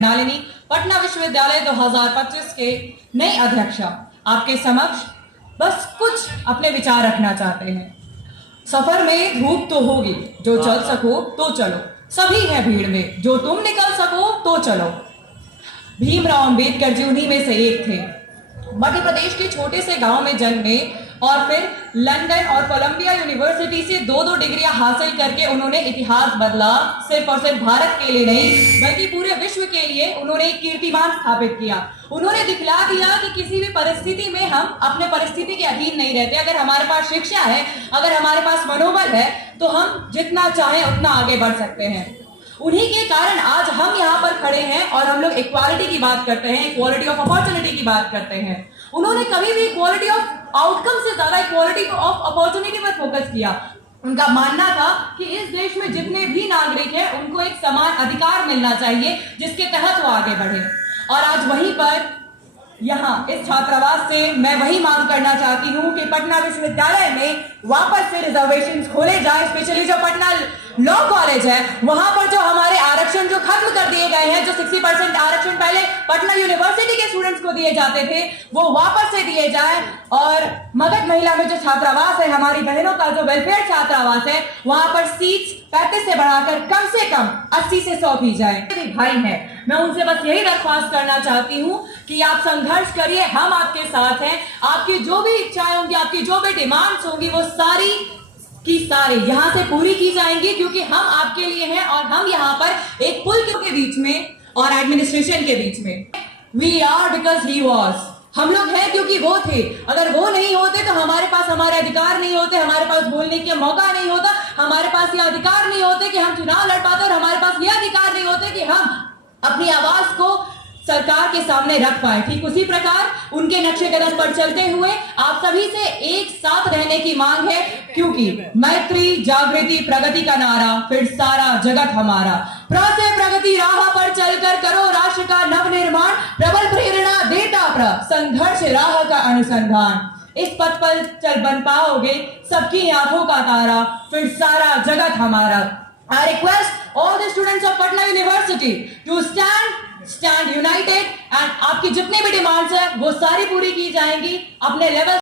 नालिनी पटना विश्वविद्यालय 2025 के नए अध्यक्ष आपके समक्ष बस कुछ अपने विचार रखना चाहते हैं। सफर में धूप तो होगी, जो चल सको तो चलो, सभी हैं भीड़ में, जो तुम निकल सको तो चलो। भीमराव अंबेडकर जी उन्हीं में से एक थे। मध्य प्रदेश के छोटे से गांव में जन्मे और फिर लंदन और कोलंबिया यूनिवर्सिटी से दो डिग्रियां हासिल करके उन्होंने इतिहास बदला। सिर्फ और सिर्फ भारत के लिए नहीं बल्कि पूरे विश्व के लिए उन्होंने एक कीर्तिमान स्थापित किया। उन्होंने दिखला दिया कि किसी भी परिस्थिति में हम अपने परिस्थिति के अधीन नहीं रहते। अगर हमारे पास शिक्षा है, अगर हमारे पास मनोबल है, तो हम जितना चाहें उतना आगे बढ़ सकते हैं। उन्हीं के कारण आज हम यहाँ पर खड़े हैं और हम लोग इक्वालिटी की बात करते हैं, इक्वालिटी ऑफ अपॉर्चुनिटी की बात करते हैं। उन्होंने कभी भी इक्वालिटी ऑफ आउटकम से ज्यादा इक्वालिटी ऑफ अपॉर्चुनिटी पर फोकस किया। उनका मानना था कि इस देश में जितने भी नागरिक हैं उनको एक समान अधिकार मिलना चाहिए जिसके तहत वो आगे बढ़े। और आज वहीं पर यहाँ इस छात्रावास से मैं वही मांग करना चाहती हूँ कि पटना विश्वविद्यालय में वापस से रिजर्वेशंस खोले जाए। स्पेशली जो पटना लॉ कॉलेज है वहां पर जो हमारे आरक्षण जो खत्म कर दिए गए हैं, जो 60% आरक्षण पहले पटना यूनिवर्सिटी के स्टूडेंट्स को दिए जाते थे, वो वापस से दिए जाए। और मगध महिला में जो छात्रावास है, हमारी बहनों का जो वेलफेयर छात्रावास है, वहां पर सीट्स 35 से बढ़ाकर कम से कम 80 से 100 की जाए। भाई है, मैं उनसे बस यही दरख्वास्त करना चाहती हूँ कि आप संघर्ष करिए, हम आपके साथ हैं। आपकी जो भी इच्छाएं होंगी, आपकी जो भी डिमांड्स होंगी, वो सारी की सारी यहाँ से पूरी की जाएंगी, क्योंकि हम आपके लिए हैं और हम यहाँ पर एक पुल के बीच में और एडमिनिस्ट्रेशन के बीच में। We are because he was, हम लोग हैं क्योंकि वो थे। अगर वो नहीं होते तो हमारे पास हमारे अधिकार नहीं होते, हमारे पास बोलने का मौका नहीं होता, हमारे पास ये अधिकार नहीं होते कि हम चुनाव लड़ पाते, और हमारे पास ये अधिकार नहीं होते कि हम अपनी आवाज को सरकार के सामने रख पाए। ठीक उसी प्रकार उनके नक्शे कदम पर चलते हुए आप सभी से एक साथ रहने की मांग है, क्योंकि मैत्री जागृति प्रगति का नारा, फिर सारा जगत हमारा। से प्रगति राह पर चलकर करो राष्ट्र का नव निर्माण, प्रबल प्रेरणा देता संघर्ष राह का अनुसंधान। इस पथ पर चल बन पाओगे सबकी आंखों का तारा, फिर सारा जगत हमारा। I request all the students of Patna University to stand united, and आपकी जितनी भी डिमांड्स है वो सारी पूरी की जाएंगी अपने लेवल